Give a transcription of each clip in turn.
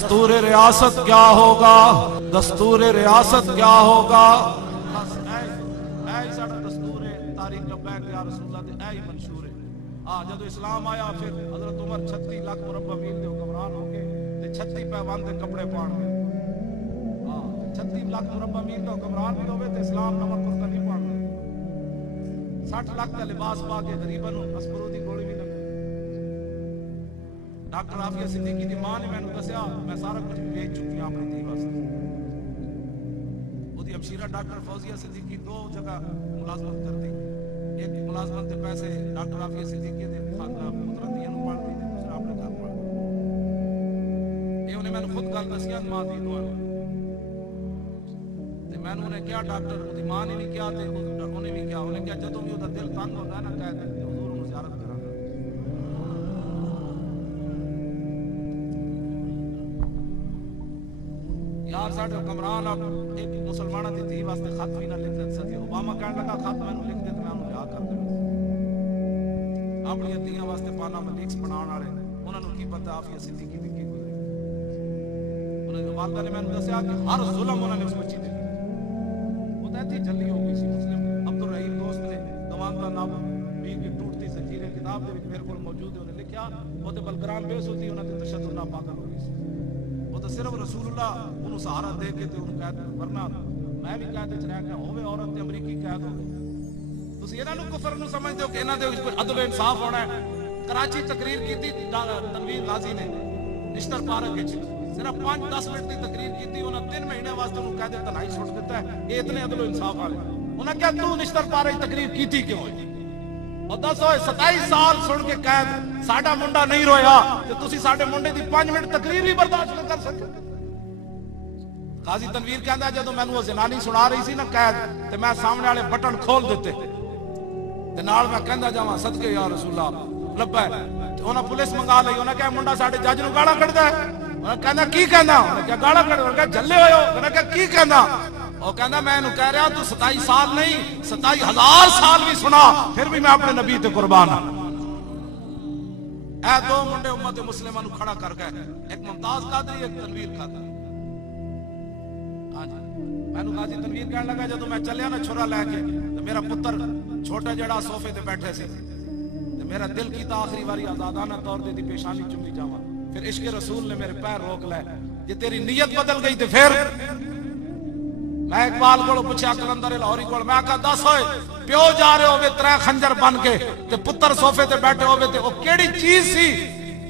دستور ریاست کیا ہوگا؟ دستور ریاست کیا ہوگا؟ بس اے ساڈا دستور ہے تاریخ لبیک یا رسول اللہ دے اے منشور ہے۔ جدو اسلام آیا پھر حضرت عمر 36 لاکھ مربع میل دے حکمران ہو کے تے 36 پیوند دے کپڑے پان گئے۔ 36 لاکھ مربع میل دا حکمران بھی ہوے تے اسلام نمک کرتا نہیں پان گئے۔ 60 لاکھ دا لباس پا کے غریباں نوں اسپرو دی گولی بھی لگی۔ ڈاکٹر عافیہ صدیقی دی ماں نے مینوں دسیا میں سارا کچھ بیچ چکی ہوں اپنی دھی واسطے۔ وہ دی ہمشیرہ ڈاکٹر فوزیہ صدیقی 2 جگہ ملازمت کرتی، ایک ملازمت کے پیسے ڈاکٹر عافیہ صدیقی دے خاندان پتر دھیاں نوں پڑھتی تے دوسرا اپنے گھر پڑھتی۔ یہ انہیں میں خود گل دسیا ماں دی دعا تے میں نے کیا ڈاکٹر دی ماں نے بھی کیا تے انہیں بھی کیا، انہیں کیا جدوں بھی وہ دل تنگ ہوتا ہے نا کہہ دے حضور نوں زیارت کراں گا۔ یار ساڈے حکمران اب ایک مسلماناں دی دھی واسطے خط بھی نہ لکھ دے سکے۔ اوباما کہن لگا خط مینوں لکھ دے تے میں انہوں رہا کر دے۔ اپنی دھیاں واسطے پانا ملیکس بناون والے انہاں نوں کی پتہ عافیہ صدیقی دی کی گزری۔ انہاں دی والدہ نے مینوں دسیا کہ ہر ظلم انہاں نے اس بچی تے کیتا۔ وہ تے تھی جلی ہو گئی سی مسلم عبدالرحیم دوست نے گواندا نام بھی کی ٹوٹتی زنجیریں کتاب دے وچ میرے کول موجود ہے، انہیں لکھیا وہ تے بلگرام بیس ہوتی انہاں تے تشدد نہ پاگل ہو گئی سی۔ وہ تو صرف رسول اللہ انہوں سہارا دے کے تے انہوں قید ورنہ میں بھی قید وچ رہ کے ہوے عورت تے امریکی قید ہو گئی۔ تسی انہاں نوں کفر نوں سمجھدے ہو کہ انہاں دے وچ کوئی عدل و انصاف ہونا ہے؟ کراچی تقریر کیتی تنویر غازی نے نشتر پارک وچ صرف 5-10 منٹ دی تقریر کیتی، انہاں 3 مہینے واسطے انہوں قید تنہائی چھوڑ دیتا ہے۔ یہ اتنے عدل و انصاف والے انہاں کیا تو نشتر پارک تقریر کیتی کیوں ہے؟ اور دس ہوئے 27 سال سن کے قید ساڈا منڈا نہیں رویا تے تسی ساڈے منڈے دی 5 منٹ تقریر بھی برداشت نہ کر سکتے۔ قاضی تنویر کہندا ہے جدوں مینوں وہ زنانی سنا رہی سی نا قید تے میں سامنے والے بٹن کھول دیتے تے نال میں کہندا جاواں صدقے یا رسول اللہ لبا ہے تے انہاں پولیس منگا لئی۔ انہاں کہا منڈا ساڈے جج نوں گالاں کڈدا ہے۔ انہاں کہندا کی کہندا؟ انہاں کہا گالاں کڈدا۔ انہاں کہا جھلے ہوئے ہو؟ انہاں کہا کی کہندا؟ وہ کہندا میں انہوں کہہ رہا تو 27 سال نہیں 27,000 سال بھی سنا پھر بھی میں اپنے نبی تے قربان ہوں۔ اے 2 منڈے امت مسلمہ نوں کھڑا کر گئے، ایک ممتاز قادری ایک تنویر قادری۔ میں نے قاضی تنویر کہنے لگا جدوں میں چلیا نا چھرا لے کے تو میرا پتر چھوٹا جڑا صوفے تے بیٹھے سی تے میرا دل کیتا آخری واری آزادانہ طور تے دی پیشانی چومی جاواں۔ پھر عشق رسول نے میرے پیر روک لے، جے تیری نیت بدل گئی تے پھر میں اقبال کولوں پوچھیا کلندر لاہوری کول، میں کہا دس ہوئے پیو جا رہے ہوے 3 خنجر بن کے تے پتر صوفے تے بیٹھے ہوے تے او کیڑی چیز سی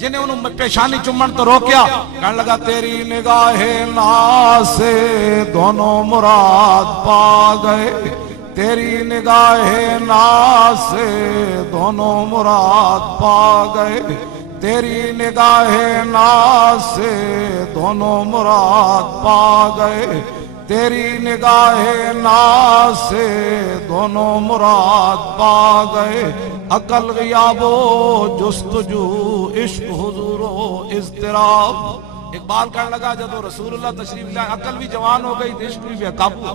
جنہیں انہوں پیشانی چومن تو روکیا؟ کہنے لگا تیری نگاہ ناز سے دونوں مراد پا گئے، تیری نگاہ ناز سے دونوں مراد پا گئے، تیری نگاہ ناز سے دونوں مراد پا گئے، تیری نگاہ ناز سے دونوں مراد پا گئے، عقل غیاب و جستجو عشق حضور و اضطراب۔ اقبال کہنے لگا جب رسول اللہ تشریف لائے عقل بھی جوان ہو گئی عشق بھی بے قابو۔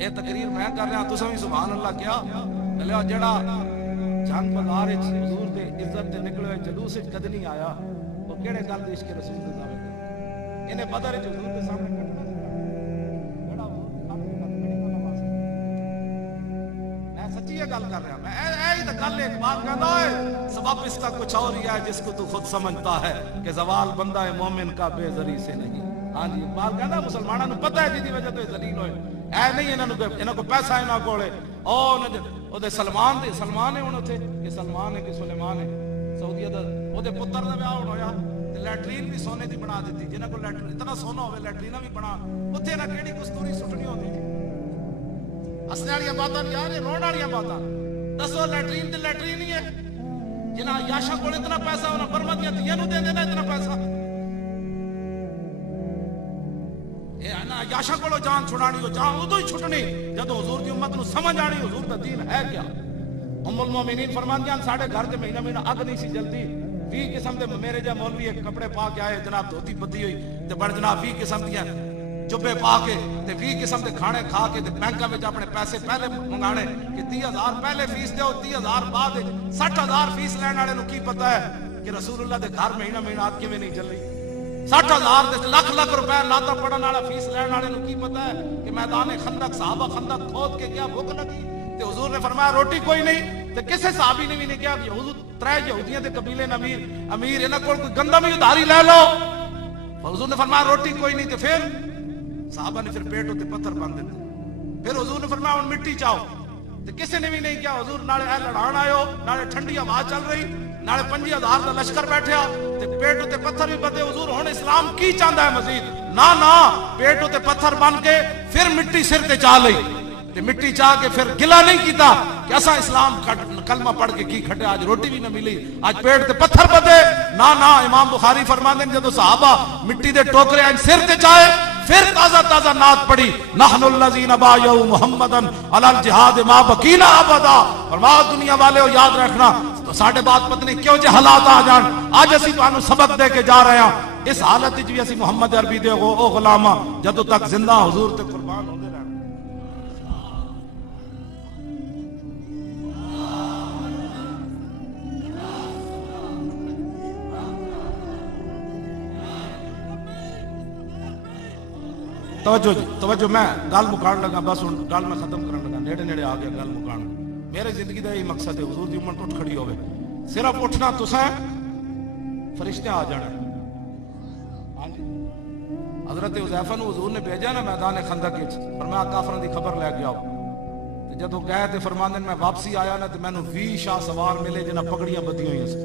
یہ تقریر میں کر رہا تساں بھی سبحان اللہ کیا لیا جڑا جنگ بازار وچ حضور دے عزت تے نکلے ہوئے جلوس وچ کد نہیں آیا وہ کیڑے گل دے عشق رسول دے دعوے کر انہیں بدر وچ حضور دے سامنے کٹنا سچی یہ گل کر رہا میں ایہی تے گل اقبال کہندا ہے سبب اس کا کچھ اور ہی ہے جس کو تو خود سمجھتا ہے کہ زوال بندہ ہے مومن کا بے زری سے نہیں۔ ہاں جی اقبال کہندا مسلماناں نوں پتہ ہے جدی وجہ تو ذلیل ہوئے اے نہیں انہاں کو پیسہ انہاں کولے او دے سلمان ہے ہن اوتھے کہ سلمان ہے کہ سلیمان ہے سعودیہ دا او دے پتر دا بیاہ ہویا تے لیٹرین بھی سونے دی بنا دتی جنہاں کو لیٹرین اتنا سونا ہوے لیٹریناں بھی بنا اوتھے نہ کیڑی کستوری سٹنی ہوندی ہسنے والی باتاں یار یہ رونے والی باتاں دسو لیٹرین تے لیٹرین ہی ہے جنہاں یاشا کول اتنا پیسہ انہاں برما دیاں دھیاں نوں دے دینا اتنا پیسہ اے انا یاشا کولوں جان چھڑانی ہو جان ادو ہی چھٹنی جدوں حضور دی امت نوں سمجھ آنی حضور دا دین ہے کیا۔ ام المومنین فرماندیاں ساڈے گھر تے مہینہ مہینہ اگ نہیں سی جلدی 20 قسم دے میرے جا مولوی ایک کپڑے پا کے آئے جناب دھوتی بدی ہوئی تے بڑ جناب 20 قسم دیاں جبے پا کے تے 20 قسم دے کھانے کھا کے تے بینکاں وچ اپنے پیسے پہلے منگانے کہ 30,000 پہلے فیس دیو 30,000 بعد 60,000 فیس لین والے نوں کی پتہ ہے کہ رسول اللہ دے گھر مہینہ مہینہ آگ کیویں نہیں چلی۔ 60,000 ਦੇ ਲੱਖ ਲੱਖ ਰੁਪਏ ਲਾਤਾ ਪੜਨ ਵਾਲਾ ਫੀਸ ਲੈਣ ਵਾਲੇ ਨੂੰ ਕੀ ਪਤਾ ਹੈ ਕਿ ਮੈਦਾਨ ਖੰਦਕ صحابہ خندق کھود کے کیا بھوک لگی تے حضور نے فرمایا روٹی کوئی نہیں تے کسے صحابی نے بھی نہیں کہا کہ حضور ترے یہودیاں دے قبیلے امیر انہاں کول کوئی گندم ہی ادھاری لے لو. حضور نے فرمایا روٹی کوئی نہیں تے پھر صحابہ نے پھر پیٹ تے پتھر باندھ دیتے. پھر حضور نے فرمایا ہن مٹی چاہو تے کسے نے بھی نہیں کہا حضور نالے اے لڑان آئے ہو نالے ٹھنڈی ہوا چل رہی نالے 50,000 دا لشکر بیٹھیا تے پیٹ تے پتھر بھی بدے. حضور ہن اسلام کی چاہندا ہے مزید؟ نا پیٹ تے پتھر بن کے پھر مٹی سر تے چا لئی تے مٹی چاہ کے پھر گلا نہیں کیتا کہ اساں اسلام کلمہ پڑھ کے کی کھٹے آج روٹی بھی نہ ملی آج پیٹ تے پتھر بدے. نا امام بخاری فرماندے جدو صحابہ مٹی دے ٹوکرے آج سر تے چائے پھر تازہ نعت پڑھی نحن الذین بایعوا محمدا علی الجہاد ما بقینا ابدا. فرمایا دنیا والے ہو یاد رکھنا تو ساڈے بات پتہ نہیں کیوں جے حالات آ جان اج اسی تانوں سبق دے کے جا رہے ہیں. اس حالت وچ بھی اسی محمد عربی دے او غلاماں جدو تک زندہ حضور تے قربان ہوندے رہنا. توجہ میں گل مکان لگا بس گل میں ختم کرن لگا نیڑے آ گیا گل مکان. میرے زندگی دا یہی مقصد ہے حضور دی امت اٹھ کھڑی ہوئے صرف اٹھنا تساں فرشتے آ جانا. حضرت حذیفہ نو حضور نے بھیجا نا میدان خندق وچ فرمایا کافراں دی خبر لے کے آؤ تے جدوں گئے تے فرماندے میں واپسی آیا نا تے مینوں 20 شاہ سوار ملے جنہاں پگڑیاں بدی ہوئیاں سی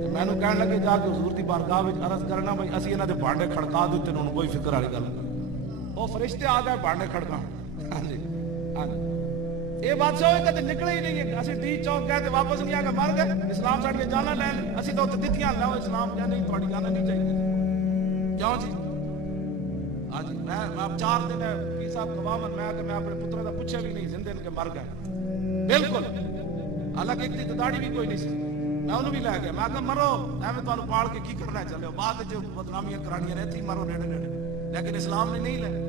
تے مینوں کہن لگے جا کے حضور دی بارگاہ وچ عرض کرنا بھائی اسی انہاں دے بانڈے کھڑکا دتے انہاں کوئی فکر والی گل او فرشتے آ گئے بانڈے کھڑکا. ہاں جی یہ بادشاہ ہوئے کدے نکلے ہی نہیں ہے. اسی ٹی چوک گئے تے واپس نہیں آ کے مر گئے اسلام چھڈ کے جانا لے اسی تو دتیاں لاؤ اسلام کیا نہیں تھوڑی جانا نہیں چاہیے کیوں جی. ہاں جی میں اب 4 دن ہے پیر صاحب گواہن میں اپنے پتر دا پوچھے بھی نہیں زندے کے مر گئے بالکل حالانکہ ایک دی داڑھی بھی کوئی نہیں سی میں انہوں بھی لے گیا میں کہا مرو ایویں تانوں پال کے کی کرنا چلے ہو بعد جو بدنامیاں کرانیاں رہتی مرو نیڑے لیکن اسلام نے نہیں لے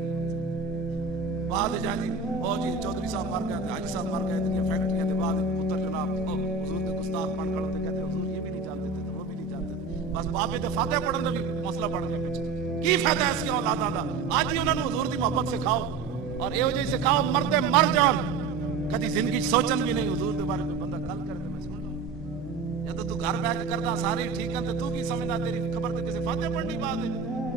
بعد جا جی او جی چودھری صاحب مر گئے حاجی صاحب مر گئے اتنی فیکٹریاں دے بعد پتر جناب حضور دے گستاخ بن کر کہتے حضور یہ بھی نہیں جانتے تھے وہ بھی نہیں جانتے تھے بس بابے تے فاتحہ پڑھن دا بھی مسئلہ بن گیا پیچھے کی فائدہ ایسی اولاداں دا. آج ہی انہاں نوں حضور دی محبت سکھاؤ اور ایہو جہی سکھاؤ مردے مر جان کدی زندگی سوچن بھی نہیں حضور دے بارے میں بندہ گل کر دے میں سن لوں جب تو گھر بیٹھ کے کردا سارے ٹھیک ہیں تے تو کی سمجھدا تیری خبر تے کسے فاتحہ پڑھنی بات ہے.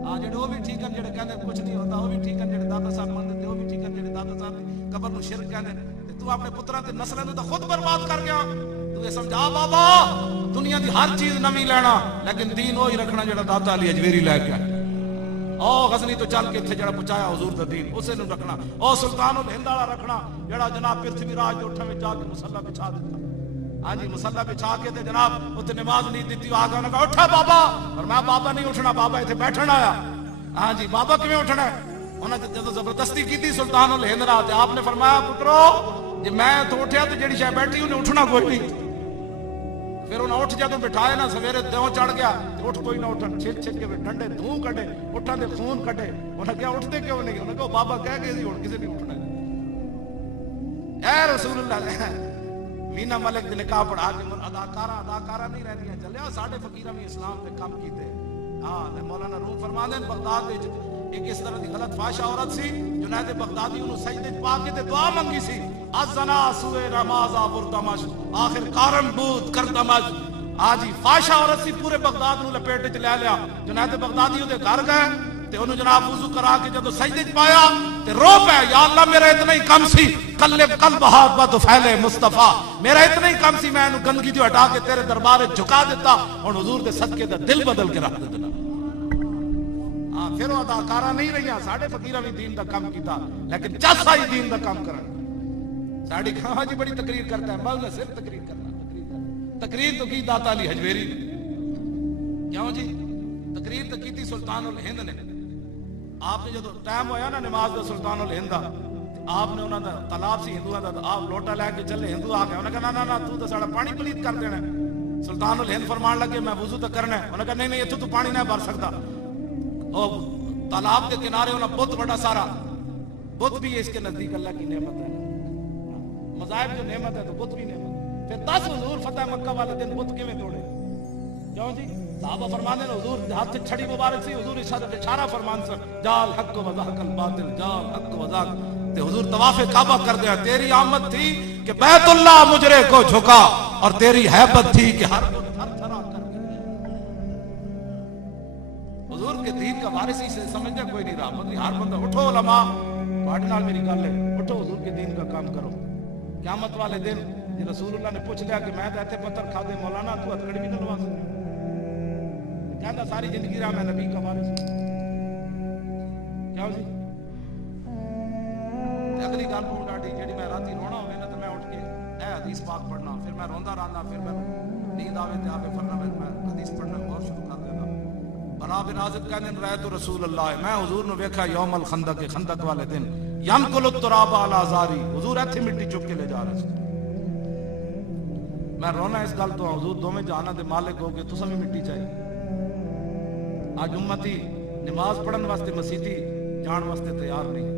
ہاں جڑے وہ بھی ٹھیک ہیں جڑے کہندے کچھ نہیں ہوتا وہ بھی ٹھیک ہیں جڑے دادا صاحب مندے تے وہ بھی ٹھیک ہیں جڑے دادا صاحب دی قبر نو شرک کہندے تے تو اپنے پتراں تے نسلاں نو تے خود برباد کر گیا. تو یہ سمجھا بابا دنیا دی ہر چیز نویں لینا لیکن دین وہی رکھنا جڑا داتا علی اجویری لے کے او غزنی تو چل کے اتنے جڑا پہنچایا حضور دا دین اسے نو رکھنا. او سلطان الہند والا رکھنا جڑا جناب پرتھوی راج دے اٹھے وچ جا کے مصلی بچھا دیتا. ہاں جی مصلی بچھا کے تے جناب اوتے نماز نہیں دتی آ کے انہاں کہا اٹھا بابا اور میں بابا نہیں اٹھنا بابا ایتھے بیٹھن آیا. ہاں جی بابا کیویں اٹھنا ہے انہاں تے جدوں زبردستی کیتی سلطان الہند راج تے آپ نے فرمایا پترو جے میں تو اٹھیا تے جڑی شے بیٹھی انہیں اٹھنا کوئی نہیں. پھر انہیں اٹھ جدوں بٹھائے نا سویرے دیوں چڑھ گیا اٹھ کوئی نہ اٹھن چھک کے ڈنڈے دھوں کڈے اٹھن دے خون کڈے انہیں کہا اٹھتے کیوں نہیں انہیں کہا بابا کہہ گئے ہن کسی نہیں اٹھنا. اے رسول اللہ مینا ملک دے نکاح پڑھا کے اداکارہ نہیں رہندیاں چلیا ساڈے فقیراں بھی اسلام تے کم کیتے. ہاں مولانا روم فرماندے بغداد وچ ایک اس طرح دی غلط فاحشہ عورت سی جنید بغدادی انہوں سجدے پا کے تے دعا منگی سی ازنا سوئے رمازا برتمش آخر کارم بود کردمش. آجی فاحشہ عورت سی پورے بغداد نو لپیٹ وچ لے لیا. جنید بغدادی دے گھر گئے تے انہوں جناب وضو کرا کے جدوں سجدے پایا تے رو پے یا اللہ میرا اتنا ہی کم سی قلب قلبھا بطفیل مصطفیٰ میرا اتنا ہی کم سی میں انہوں گندگی جو ہٹا کے تیرے دربار جھکا دیتا اور حضور دے صدقے دا دل بدل کے رکھ دیتا. پھر وہ اداکارہ نہیں رہی ساڑھے فقیرہ بھی دین دا کام کیتا لیکن چاسا ہی دین دا کام کرن. ساڑھی کہاں جی بڑی تقریر کرتا ہے مولا صرف تقریر کرنا تقریر تو کی داتا علی حجویری نے کیوں جی تقریر تو کی تھی سلطان الہند نے. آپ نے جدو ٹائم ہویا نا نماز دا سلطان الہند دا آپ نے انہوں دا طلاب سی ہندوؤں دا آپ لوٹا لے کے چلے ہندو آ گئے انہوں نے کہا نا تو تو ساڑا پانی پلیت کر دینا. سلطان الہند فرمان لگے میں وضو تو کرنا ہے انہوں نے کہا نہیں یہ تو پانی نہیں بھر سکتا. تالاب کے کنارے ہونا بہت بڑا سارا بت بھی اس کے نزدیک اللہ کی نعمت ہے. مذاہب جو نعمت ہے تو بت بھی نعمت. پھر 10 حضور فتح مکہ والے دن بت کیویں توڑے کیوں جی صحابہ فرمانے ہیں حضور ہاتھ سے چھڑی مبارک سی حضور اشارہ فرمان سن جال حق و ذاق الباطل جال حق و ذاق تے حضور طواف کعبہ کر دیا تیری آمد تھی کہ بیت اللہ مجرے کو جھکا اور تیری حیبت تھی کہ ہر کو تھر تھرا کر گیا حضور کے دین کا وارث ہی سے سمجھنے کوئی نہیں رہا مگر ہر بندہ اٹھو علماء تواڈے نال میری گل ہے اٹھو حضور کے دین کا کام کرو قیامت والے دن رسول اللہ نے پوچھ لیا کہ میں تے ایتھے پتھر کھا دے مولانا تو ہتھکڑی بھی نہ لوا سکتا کہندا ساری زندگی رہا میں نبی کا وارث کیا جی اگلی گل پور گاڑی جیڑی میں راتی رونا ہوے نا تے میں اٹھ کے اے حدیث پاک پڑھنا پھر میں روندا رہنا پھر میں نیند آوے تے آوے پھر میں حدیث پڑھنا اور شروع کر دینا بنا بن عازب کہنے رایت رسول اللہ میں حضور نے دیکھا یوم الخندق خندق والے دن ینقل التراب علی زاری حضور ایتھے مٹی چک کے لے جا رہے تھے میں رونا اس گل تو حضور دوویں جہاناں دے مالک ہو کے تساں بھی مٹی چاہیے آج امتی نماز پڑھن واسطے مسیتی جان واسطے تیار نہیں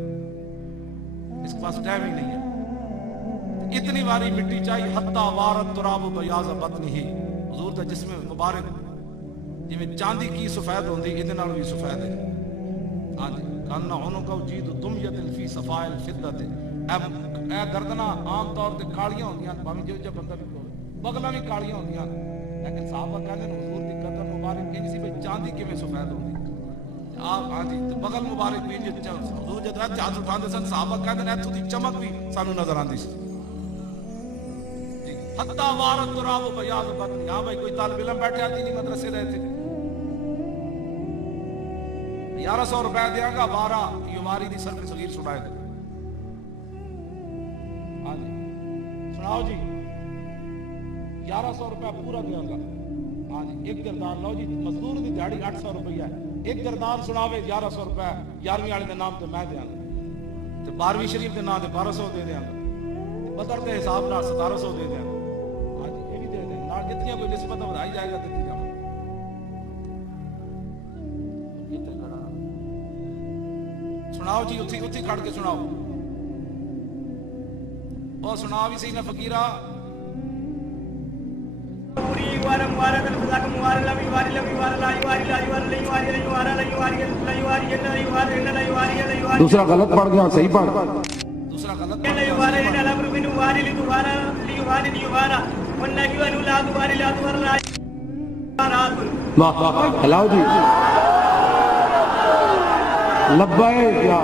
اس کے پاس ٹائم ہی نہیں ہے اتنی باری مٹی چاہیے حتی وارت تراب بیاض بطنہ حضور دا جسم مبارک جویں چاندی کی سفید ہوندی ادے نال بھی سفید ہے ہاں جی کان عنق جید دمیت فی صفاء الفضہ اے گردنا عام طور تے کالیاں ہوندیاں بھاویں جو بندہ بھی کوے بغلاں بھی کالیاں ہوندیاں لیکن صحابہ کہندے نے حضور دی گردن مبارک انج سی بھئی چاندی کیویں سفید ہوندی آپ ہاں جی بغل مبارک بھی حضور جد ہاتھ اٹھاندے سن صحابہ کہندے نے اتھوں دی چمک بھی سانو نظر آندی سی حتی وارت تراب بیاض بطن ہاں بھائی کوئی طالب علم بیٹھے آتی نہیں مدرسے رہے تھے 1100 روپے دیا گا 12 یواری دی سر صغیر سنائے گا ہاں جی سناؤ جی 1100 روپے پورا دیا گا ہاں جی ایک گردان لو جی مزدور دی دیہڑی 800 روپیہ ہے ایک گردان سناوے 1100 روپے 11ویں والے دے نام تے میں دیاں گا تے 12ویں شریف دے نام تے 1200 دے دیاں گا بدر دے حساب نال 1700 دے دیاں گا ہاں جی یہ بھی دے دیں نال جتنی کوئی نسبت بڑھائی جائے گا دتی جاواں سناؤ جی اتھی اتھی کھڑ کے سناؤ اور سنا بھی سی نا فقیرہ دوسرا غلط پڑھ گیا صحیح پڑھ دوسرا غلط ہلاؤ جی لبیک یا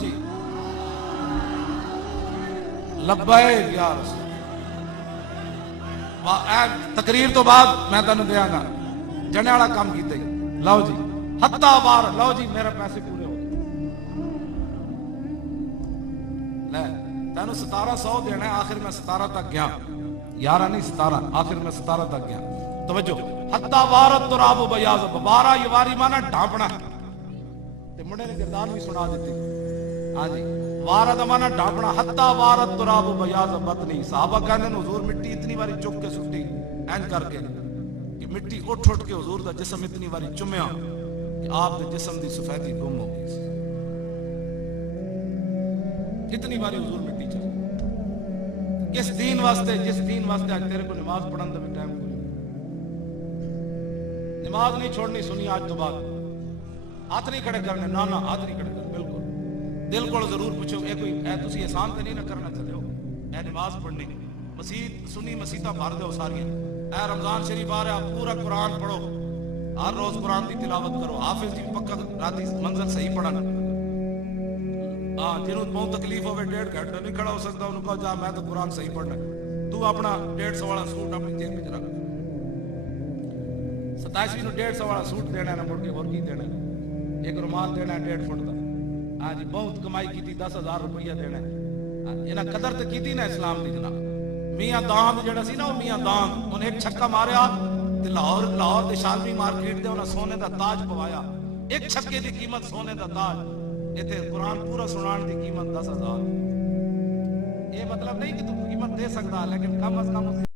جی لبیک یا رسول تقریر تو بعد میں تانوں دیاں گا جنے والا کام کیتے لو جی حتی وار لو جی میرے پیسے پورے ہو لے تینوں 1700 دینا ہے آخر میں 17 تک گیا 11 نہیں 17 آخر میں 17 تک گیا توجہ حتی وارت تراب بیاض 12 یواری مانا ڈھانپنا تے منڈے نے گردان بھی سنا دیتے ہاں جی وارت مانا ڈھانپنا حتی وارت تراب بیاض بطنی صحابہ کہنے حضور مٹی اتنی باری چک کے سٹی این کر کے کہ مٹی اٹھ اٹھ کے حضور دا جسم اتنی باری چمیا کہ آپ دے جسم دی سفیدی گم ہو گئی اتنی باری حضور مٹی چلی کس دین واسطے جس دین واسطے آج تیرے کو نماز پڑھن دا بھی ٹائم کوئی نماز نہیں چھوڑنی سنی آج تو بعد ہاتھ نہیں کھڑے کرنے نانا ہاتھ نہیں کھڑے کرنے بالکل دل کو ضرور پوچھو اے کوئی اے تسی احسان تے نہیں نہ کرنا چاہتے ہو اے نماز پڑھنی مسجد سنی مسیتاں بھر دو ساریاں اے رمضان شریف آ رہا پورا قرآن پڑھو ہر روز قرآن کی تلاوت کرو حافظ جی پکا راتی منظر صحیح پڑھنا ہاں جنہوں بہت تکلیف ہوئے 1.5 گھنٹے نہیں کھڑا ہو سکتا انہوں کہا جا میں تو قرآن صحیح پڑھنا تو اپنا 150 والا سوٹ اپنی جیب میں رکھ 27ویں نو 150 والا سوٹ دینا ہے نہ مڑ کے اور کی دینا ہے ایک رومال دینا ہے 1.5 فٹ دا ہاں جی بہت کمائی کی تھی 10,000 روپیہ دینا ہے انہاں قدر تے کیتی نا اسلام دی جناب میاں داند جڑا سی نا وہ میاں داند انہیں ایک چھکا ماریا تے لاہور دے شالوی مارکیٹ دے انہاں سونے دا تاج پوایا ایک چھکے دی قیمت سونے دا تاج ایتھے قرآن پورا سنان دی قیمت 10,000 یہ مطلب نہیں کہ تو قیمت دے سکتا لیکن کم از کم